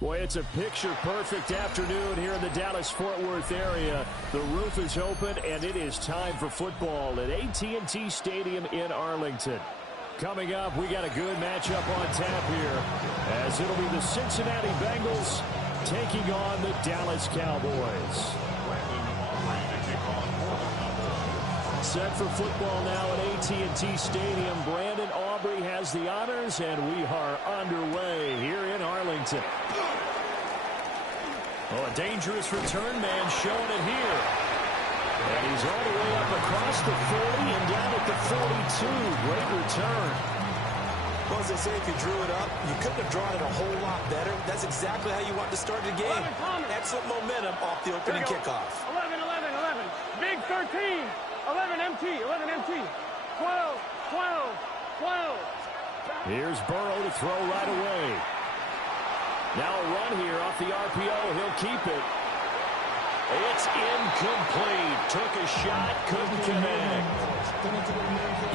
Boy, it's a picture-perfect afternoon here in the Dallas-Fort Worth area. The roof is open, and it is time for football at AT&T Stadium in Arlington. Coming up, we got a good matchup on tap here, as it'll be the Cincinnati Bengals taking on the Dallas Cowboys. Set for football now at AT&T Stadium. Brandon Aubrey has the honors, and we are underway here in Arlington. Oh, a dangerous return man showing it here. And he's all the way up across the 40 and down at the 42. Great return. Well, as they say, if you drew it up, you couldn't have drawn it a whole lot better. That's exactly how you want to start the game. Excellent momentum off the opening kickoff. 11, 11, 11. Big 13. 11 MT, 11 MT. 12, 12, 12. Here's Burrow to throw right away. Now a run here off the RPO. He'll keep it. It's incomplete. Took a shot, couldn't connect.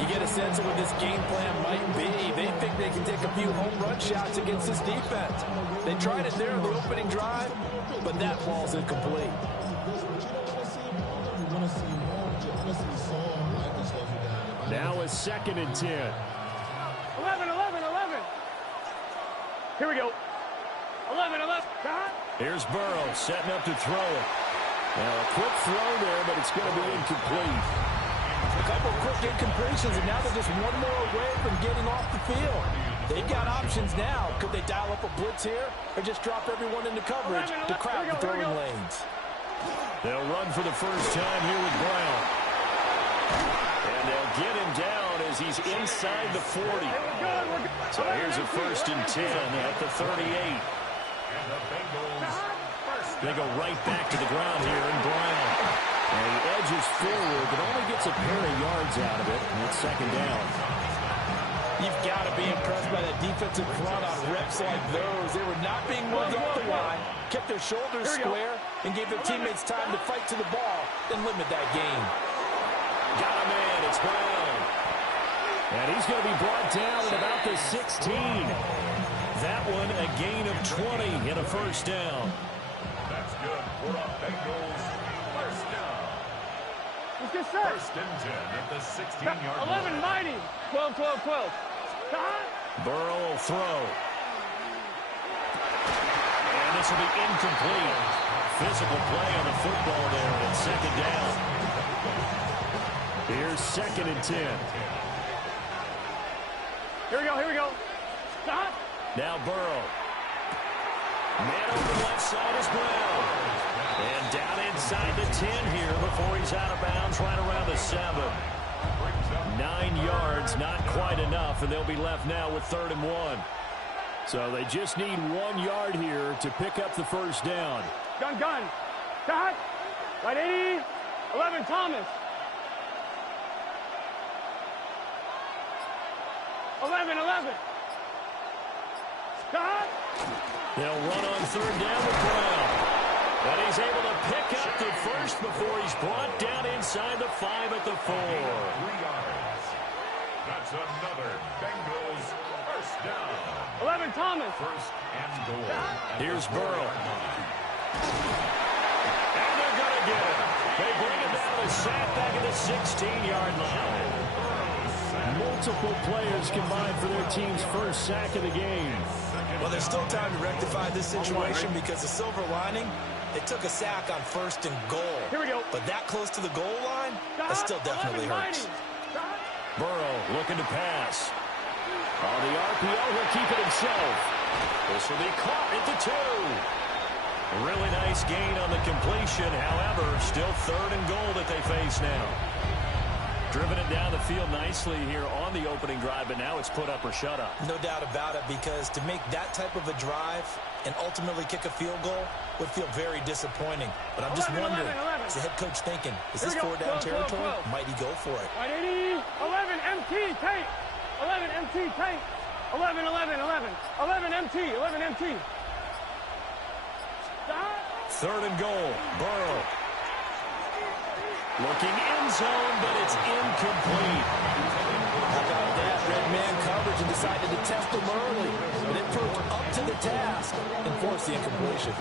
You get a sense of what this game plan might be. They think they can take a few home run shots against this defense. They tried it there in the opening drive, but that ball's incomplete. Now a 2nd and 10. 11, 11, 11. Here we go. 11, 11. Here's Burrow setting up to throw it. Now a quick throw there, but it's going to be incomplete. A couple of quick incompletions, and now they're just one more away from getting off the field. They've got options now. Could they dial up a blitz here or just drop everyone into coverage to crowd the throwing lanes? They'll run for the first time here with Brown. And they'll get him down as he's inside the 40. So here's a 1st and 10 at the 38. They go right back to the ground here in Brown. And he edges forward, but only gets a pair of yards out of it. And it's 2nd down. You've got to be impressed by that defensive front on reps like those. They were not being moved off the line, kept their shoulders square, and gave their teammates time to fight to the ball and limit that gain. Got a man. It's Brown. And he's going to be brought down at about the 16. That one a gain of 20 and a 1st down. That's good for a Bengals 1st down. Let's get set. 1st and 10 at the 16-yard line. 11 mighty. 12, 12, 12. Burrow will throw. And this will be incomplete. Physical play on the football there, and it's 2nd down. Here's 2nd and 10. Here we go, here we go. Stop. Now Burrow. Man open left side is Brown. And down inside the 10 here before he's out of bounds right around the 7. 9 yards, not quite enough, and they'll be left now with 3rd and 1. So they just need 1 yard here to pick up the 1st down. Gun, gun. Stop. Right 80. 11 Thomas. 11, 11. Stop. They'll run on 3rd down with Brown. And he's able to pick up the 1st before he's brought down inside the 5 at the 4. 3 yards. That's another Bengals 1st down. 11 Thomas. 1st and goal. Here's Burrow. And they're going to get him. They bring him down to sack back at the 16-yard line. Multiple players combined for their team's 1st sack of the game. Well, there's still time to rectify this situation because the silver lining, it took a sack on 1st and goal. Here we go. But that close to the goal line, that still definitely hurts. Burrow looking to pass. On the RPO, he'll keep it himself. This will be caught at the 2. Really nice gain on the completion. However, still 3rd and goal that they face now. Driven it down the field nicely here on the opening drive, but now it's put up or shut up. No doubt about it, because to make that type of a drive and ultimately kick a field goal would feel very disappointing. But I'm just wondering, is the head coach thinking, is this 4-down territory? Might he go for it? 180, 11 MT, tank. 11 MT, tank. 11, 11, 11. 11 MT, 11 MT. Stop. 3rd and goal, Burrow. Looking end zone, but it's incomplete. How about that? Red man coverage and decided to test him early. But it proved up to the task and force the incompletion.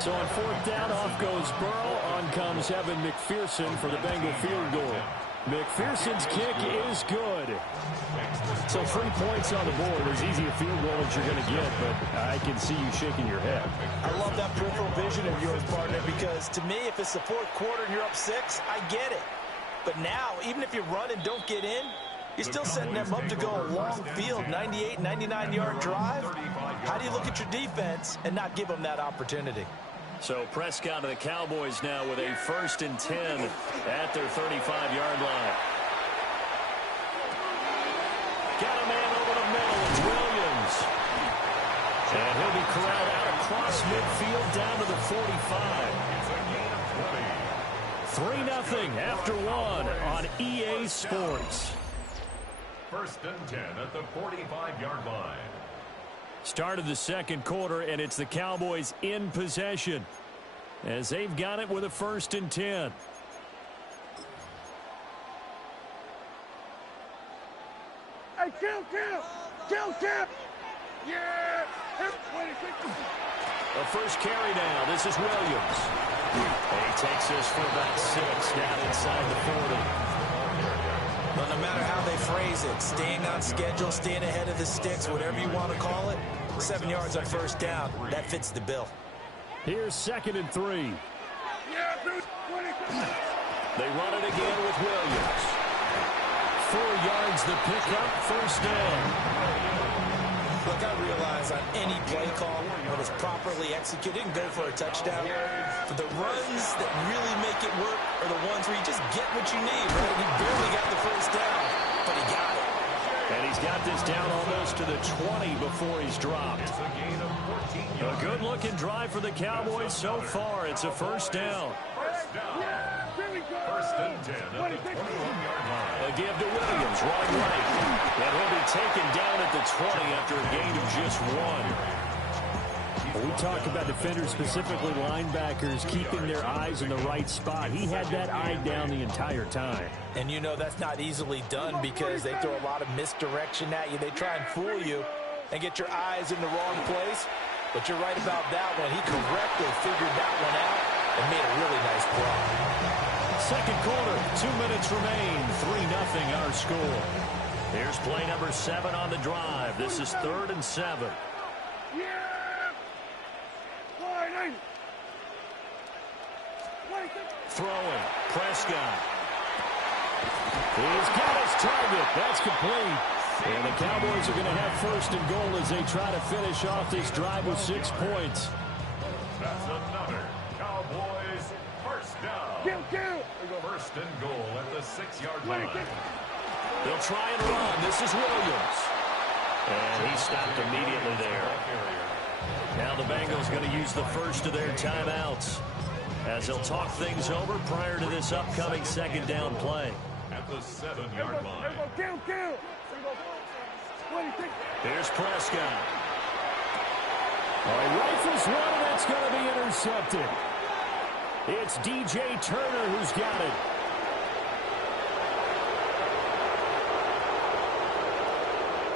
So on fourth down, off goes Burrow. On comes Evan McPherson for the Bengal field goal. McPherson's kick is good. So 3 points on the board. As easy a field goal as you're going to get, but I can see you shaking your head. I love that peripheral vision of yours, partner, because to me, if it's the fourth quarter and you're up 6, I get it. But now, even if you run and don't get in, you're still setting them up to go a long field, 98, 99-yard drive. How do you look at your defense and not give them that opportunity? So Prescott and the Cowboys now with a 1st and 10 at their 35-yard line. Got a man over the middle. It's Williams. And he'll be corralled out across midfield down to the 45. 3-0 after 1 on EA Sports. 1st and 10 at the 45-yard line. Start of the second quarter, and it's the Cowboys in possession as they've got it with a 1st and 10. Hey, kill, yeah. A first carry now. This is Williams. And he takes this for about 6 down inside the 40. Well, no matter how they phrase it, staying on schedule, staying ahead of the sticks, whatever you want to call it, 7 yards on 1st down, that fits the bill. Here's 2nd and 3. Yeah, dude. They run it again with Williams. 4 yards the pickup, 1st down. Look, I realize on any play call, when it's properly executed, you can go for a touchdown. But the runs that really make it work are the ones where you just get what you need, right? He barely got the 1st down, but he got it. And he's got this down almost to the 20 before he's dropped. A good-looking drive for the Cowboys so far. It's a 1st down. 1st and 10 at the 21-yard line. A give to Williams, running right. And he'll be taken down at the 20 after a gain of just 1. Well, we talk about defenders, specifically linebackers, keeping their eyes in the right spot. He had that eye down the entire time. And you know that's not easily done because they throw a lot of misdirection at you. They try and fool you and get your eyes in the wrong place. But you're right about that one. He correctly figured that one out and made a really nice play. Second quarter, 2 minutes remain. 3-0 our score. Here's play number 7 on the drive. This is 3rd and 7. Throwing. Prescott. He's got his target. That's complete. And the Cowboys are going to have 1st and goal as they try to finish off this drive with 6 points. That's another Cowboys 1st down. 1st and goal at the 6-yard line. They'll try and run. This is Williams. And he stopped immediately there. Now the Bengals going to use the first of their timeouts as they'll talk things over prior to this upcoming 2nd down play. At the 7-yard line. Here's Prescott. Rifles one, and it's going to be intercepted. It's DJ Turner who's got it.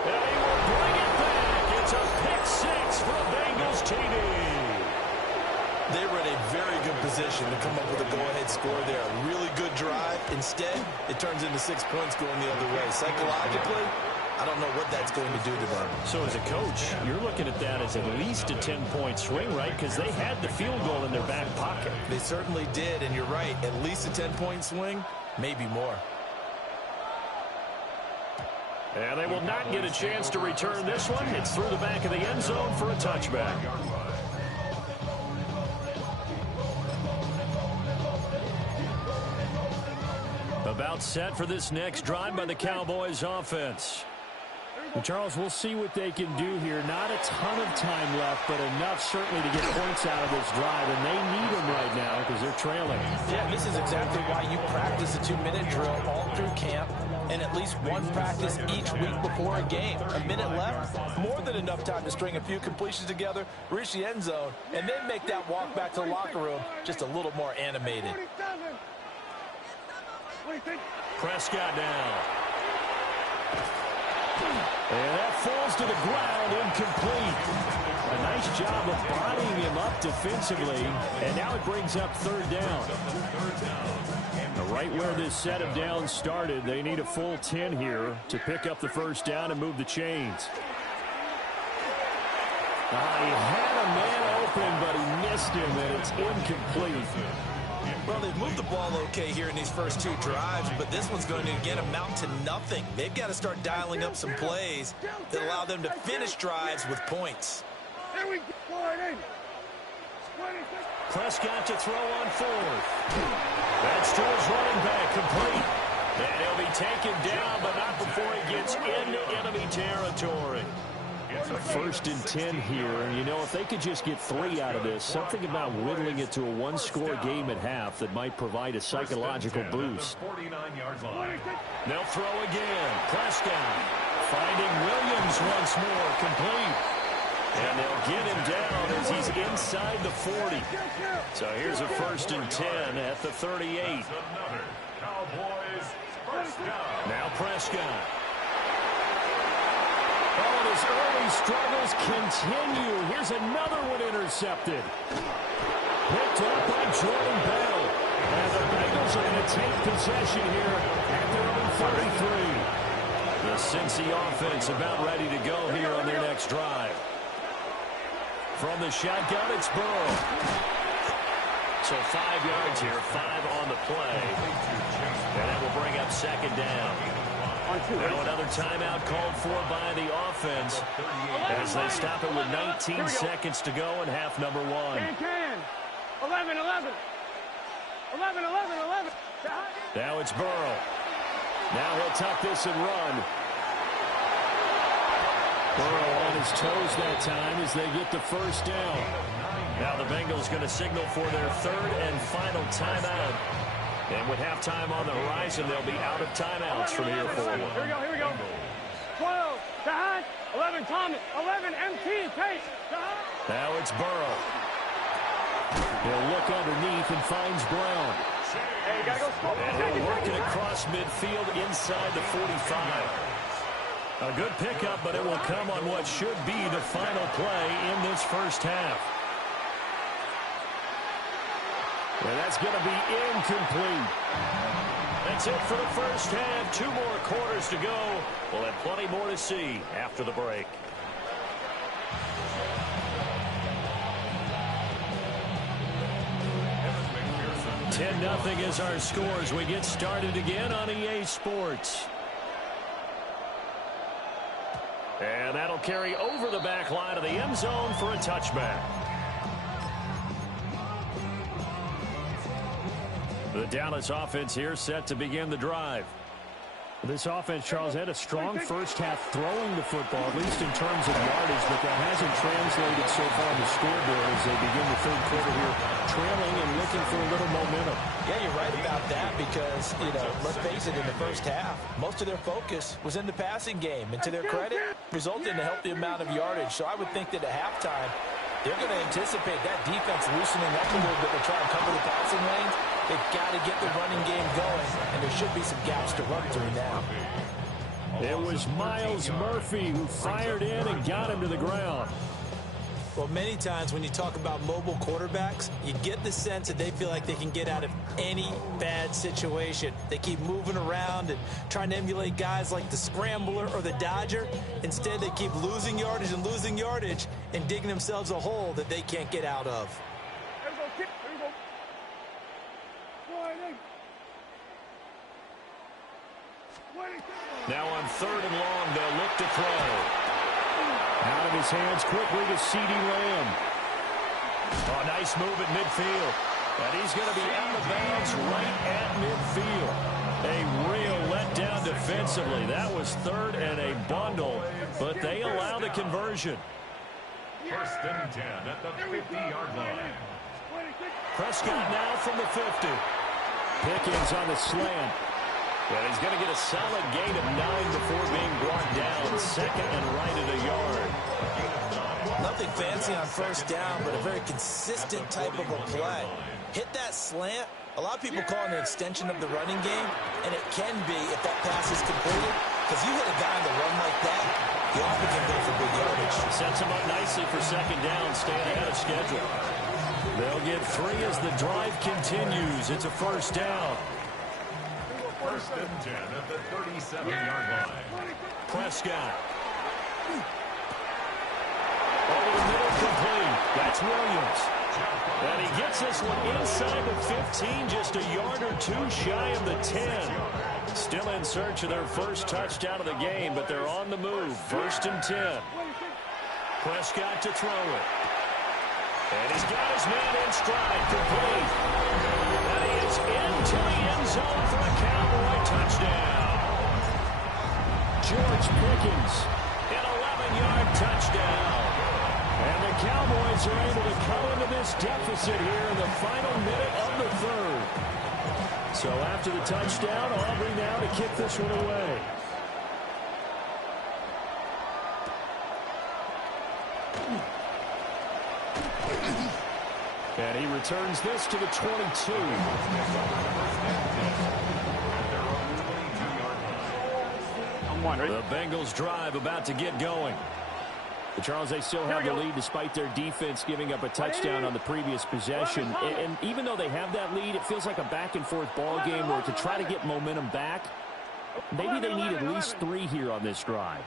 And he will bring it back. It's a pick 6 for the Bengals TD. They were in a very good position to come up with a go-ahead score there. A really good drive. Instead, it turns into 6 points going the other way. Psychologically, I don't know what that's going to do to them. So as a coach, you're looking at that as at least a 10-point swing, right? Because they had the field goal in their back pocket. They certainly did, and you're right. At least a 10-point swing, maybe more. And they will not get a chance to return this one. It's through the back of the end zone for a touchback. About set for this next drive by the Cowboys offense. And Charles, we'll see what they can do here. Not a ton of time left, but enough certainly to get points out of this drive, and they need them right now because they're trailing. Yeah, this is exactly why you practice a 2-minute drill all through camp and at least one practice each week before a game. A minute left, more than enough time to string a few completions together, reach the end zone, and then make that walk back to the locker room just a little more animated. Prescott down. And that falls to the ground, incomplete. nice job of bodying him up defensively, and now it brings up third down. Right where this set of downs started, they need a full 10 here to pick up the first down and move the chains. He had a man open, but he missed him, and it's incomplete. Well, they've moved the ball okay here in these first two drives, but this one's going to, again, amount to nothing. They've got to start dialing up some plays that allow them to finish drives with points. Here we go. Prescott to throw on fourth. That's to his running back, complete. And he'll be taken down, but not before he gets into enemy territory. First and 10 here, and you know, if they could just get 3 out of this, something about whittling it to a one-score game at half that might provide a psychological boost. They'll throw again. Prescott finding Williams once more, complete. And they'll get him down as he's inside the 40. So here's a first and 10 at the 38. Now Prescott. Oh, and his early struggles continue. Here's another one intercepted. Picked up by Jordan Bell. And the Bengals are going to take possession here at their own 33. The Cincy offense about ready to go here on their next drive. From the shotgun, it's Burrow. So 5 yards here, 5 on the play. And that will bring up second down. Now another timeout called for by the offense as they stop it with 19 seconds to go in half number 1. 11, 11. 11, 11, 11. Now it's Burrow. Now he'll tuck this and run. Burrow on his toes that time as they get the first down. Now the Bengals going to signal for their third and final timeout. And with halftime on the horizon, they'll be out of timeouts from here forward. Here we go. 12, Jahan, 11, Thomas, 11, MT, Tate. Now it's Burrow. He'll look underneath and finds Brown. Hey, you gotta go score. And he'll work it across midfield inside the 45. A good pickup, but it will come on what should be the final play in this first half. And that's going to be incomplete. That's it for the first half. 2 more quarters to go. We'll have plenty more to see after the break. $10-0 is our score as we get started again on EA Sports. And that'll carry over the back line of the end zone for a touchback. The Dallas offense here set to begin the drive. This offense, Charles, had a strong first half throwing the football, at least in terms of yardage, but that hasn't translated so far on the scoreboard as they begin the third quarter here, trailing and looking for a little momentum. Yeah, you're right about that because, you know, let's face it, in the first half, most of their focus was in the passing game. And to their credit, resulted in a healthy amount of yardage. So I would think that at halftime, they're going to anticipate that defense loosening up a little bit to try and cover the passing lanes. They've got to get the running game going, and there should be some gaps to run through now. It was Myles Murphy who fired in and got him to the ground. Well, many times when you talk about mobile quarterbacks, you get the sense that they feel like they can get out of any bad situation. They keep moving around and trying to emulate guys like the Scrambler or the Dodger. Instead, they keep losing yardage and digging themselves a hole that they can't get out of. Now on third and long, they'll look to throw. Out of his hands quickly to CeeDee Lamb. Oh, nice move at midfield. And he's going to be out of bounds right at midfield. A real letdown defensively. That was third and a bundle, but they allow the conversion. First and 10 at the 50-yard line. Prescott now from the 50. Pickens on the slant. And he's going to get a solid gain of 9 before being brought down. Second and right at a yard. Nothing fancy on first down, but a very consistent type of a play. Hit that slant. A lot of people call it an extension of the running game, and it can be if that pass is completed. Because you hit a guy on the run like that, He often can go for good yardage. Sets him up nicely for second down, staying ahead of schedule. They'll get 3 as the drive continues. It's a first down. First and 10 at the 37-yard line. Prescott. Over the middle, complete. That's Williams. And he gets this one inside the 15, just a yard or 2 shy of the 10. Still in search of their first touchdown of the game, but they're on the move. First and 10. Prescott to throw it. And he's got his man in stride, complete. And he is into the end zone for a Cowboy touchdown. George Pickens, an 11-yard touchdown. And the Cowboys are able to come into this deficit here in the final minute of the third. So after the touchdown, Aubrey now to kick this one away. And he returns this to the 22. The Bengals drive about to get going. But Charles, they still have the lead despite their defense giving up a touchdown on the previous possession. And even though they have that lead, it feels like a back-and-forth ball game where to try to get momentum back, maybe they need at least 3 here on this drive.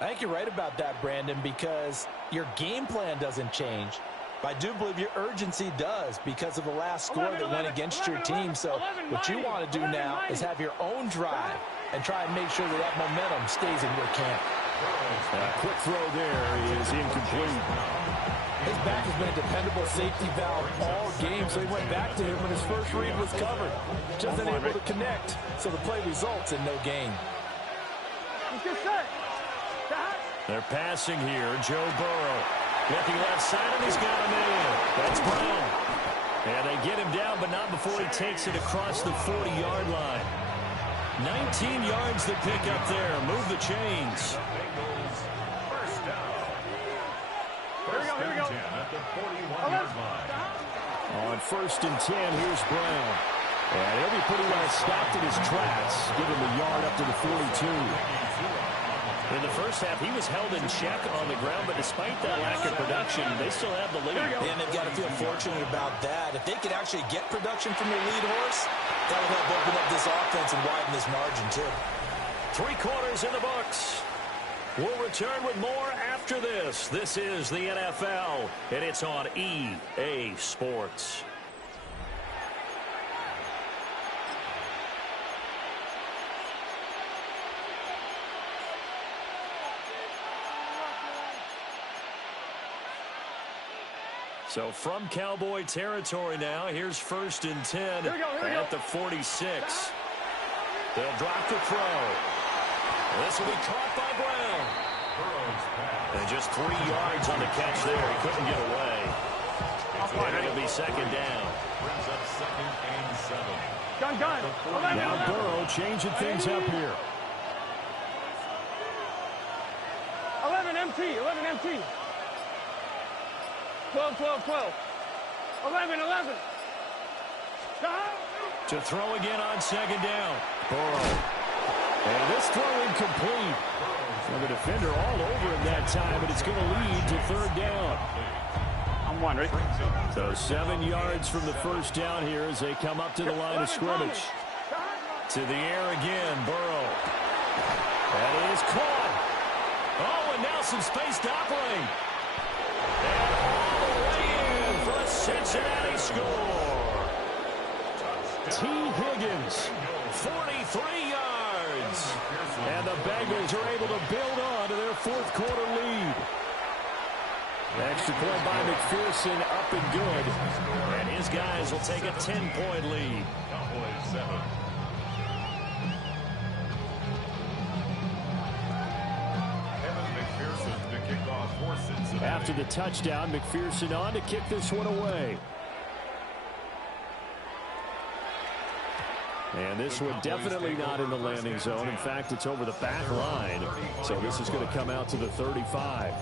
I think you're right about that, Brandon, because your game plan doesn't change. But I do believe your urgency does because of the last score that went against your team. So what you want to do now is have your own drive and try and make sure that that momentum stays in your camp. A quick throw there is incomplete. His back has been a dependable safety valve all game, so he went back to him when his first read was covered. Just unable to connect, so the play results in no gain. They're passing here. Joe Burrow looking left side, and he's got a man. That's Brown. And they get him down, but not before he takes it across the 40-yard line. 19 yards the pick up there. Move the chains. First down. First Here we go. 10 at the 41-yard line. On first and 10, here's Brown. And he'll be pretty well stopped in his tracks. Give him the yard up to the 42. In the first half, he was held in check on the ground, but despite that lack of production, they still have the lead. And they've got to feel fortunate about that. If they could actually get production from their lead horse, that would help open up this offense and widen this margin, too. 3 quarters in the books. We'll return with more after this. This is the NFL, and it's on EA Sports. So from Cowboy territory now, here's first and 10 at the 46. They'll drop the throw. This will be caught by Brown. And just 3 yards on the catch there. He couldn't get away. And it'll be second down. Brings up second and 7. Gun. Now Burrow changing things up here. 11 MT. 12. 11. To throw again on second down. Burrow. And this throw incomplete. And the defender all over him that time, but it's going to lead to third down. I'm one, right? So 7 yards from the first down here as they come up to the line of scrimmage. To the air again, Burrow. That is caught. Oh, and now some space to operate. And all the way in for a Cincinnati score. T. Higgins, 43 yards. And the Bengals are able to build on to their fourth quarter lead. Extra point by McPherson, up and good. And his guys will take a 10-point lead. Cowboys 7. McPherson to kick off for Cincinnati. After the touchdown, McPherson on to kick this one away. And this one definitely not in the landing zone. In fact, it's over the back line. So this is going to come out to the 35.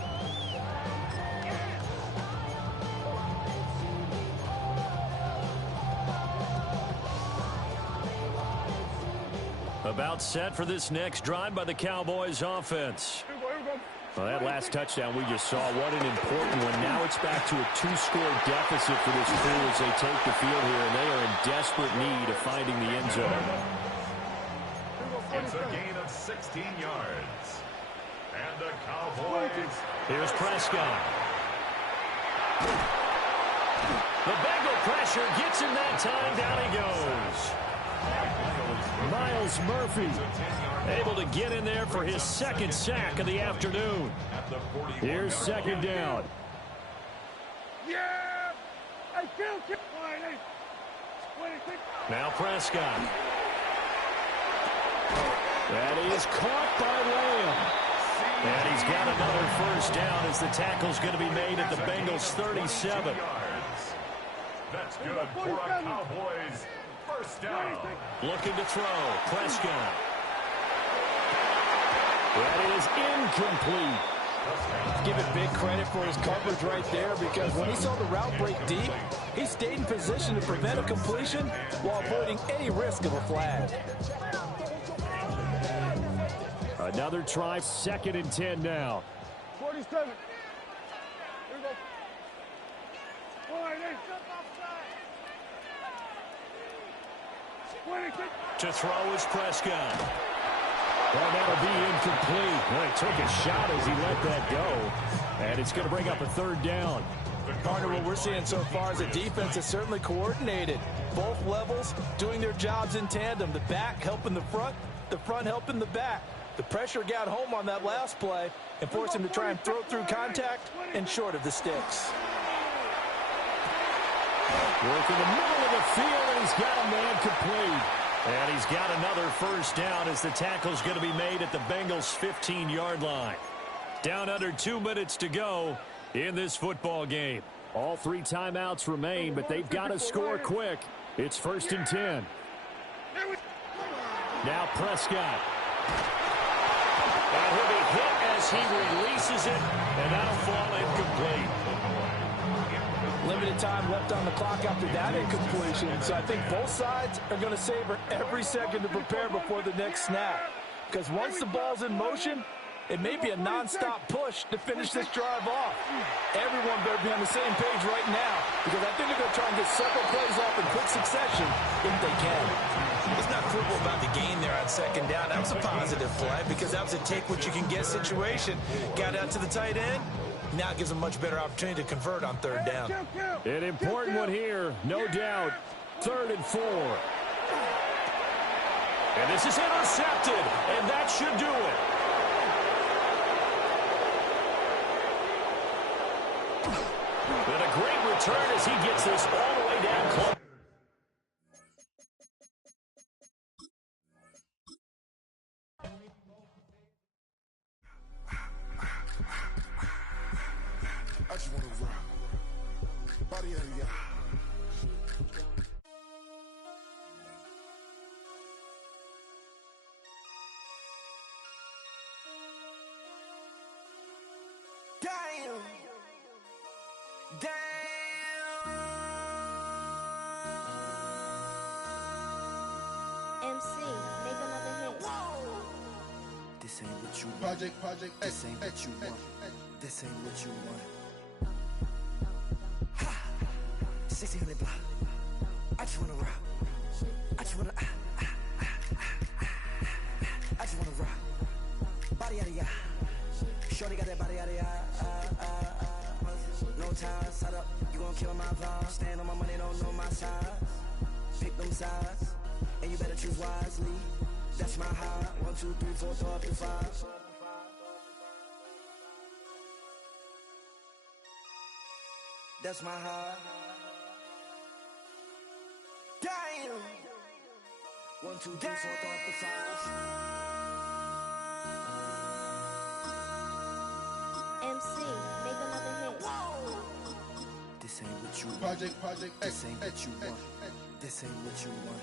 About set for this next drive by the Cowboys offense. Here we go. Well, that last touchdown we just saw, what an important one. Now it's back to a 2-score deficit for this crew as they take the field here, and they are in desperate need of finding the end zone. It's a gain of 16 yards. And the Cowboys. Here's Prescott. The Bengal pressure gets him that time. Down he goes. Miles Murphy able to get in there for his second sack of the afternoon. Here's second down. Yeah! Now Prescott. That is caught by Lamb. And he's got another first down as the tackle's going to be made at the Bengals' 37. That's good for a Cowboys first down. Looking to throw. Prescott. That is incomplete. Give it big credit for his coverage right there, because when he saw the route break deep, he stayed in position to prevent a completion while avoiding any risk of a flag. Another try, 2nd and 10 now. 47. Here we go. To throw is Prescott. Well, that'll be incomplete. Well, he took a shot as he let that go. And it's going to bring up a 3rd down. Partner, what we're seeing so far is a defense is certainly coordinated. Both levels doing their jobs in tandem. The back helping the front helping the back. The pressure got home on that last play and forced him to try and throw through contact and short of the sticks. Work in the middle of the field, and he's got a man complete. And he's got another first down as the tackle's going to be made at the Bengals' 15-yard line. Down under 2 minutes to go in this football game. All 3 timeouts remain, but they've got to score quick. It's 1st and 10. Now Prescott. And he'll be hit as he releases it, and that'll fall incomplete. Limited time left on the clock after that incompletion, so I think both sides are going to savor every second to prepare before the next snap. Because once the ball's in motion, it may be a non-stop push to finish this drive off. Everyone better be on the same page right now, because I think they're going to try and get several plays off in quick succession if they can. It's not frugal about the gain there on 2nd down. That was a positive play because that was a take-what-you-can-get situation. Got out to the tight end. Now it gives them a much better opportunity to convert on 3rd down. An important one here, no doubt. 3rd and 4. And this is intercepted, and that should do it. And a great return as he gets this all the way down close. I just want to rock. Body area. Damn. MC, make another hit. This ain't what you want. Project. This ain't what you want. This ain't what you want. 1600 block. I just wanna rock. I just wanna I just wanna rock. Body out of ya. Shorty got that body out of ya. No time, set up. You gon' kill my vibe. Stand on my money, don't know my size. Pick them sides, and you better choose wisely. That's my high. 1, 2, 3, 4, throw up to 5. That's my high. Damn. 1, 2, 3, 4, throw up to 5. MC, make another hit. This ain't what you want. Project. This ain't what you want. This ain't what you want.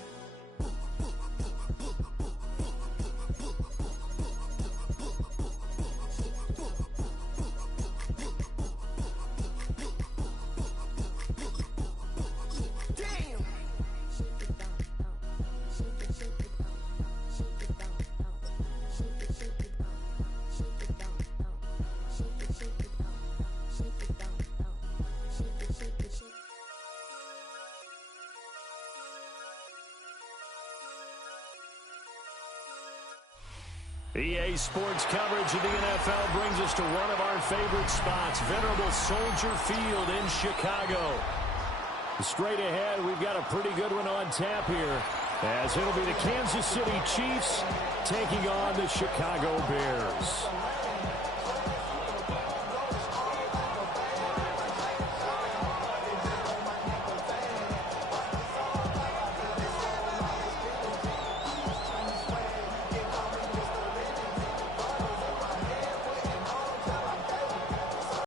EA Sports coverage of the NFL brings us to one of our favorite spots, venerable Soldier Field in Chicago. Straight ahead, we've got a pretty good one on tap here, as it'll be the Kansas City Chiefs taking on the Chicago Bears.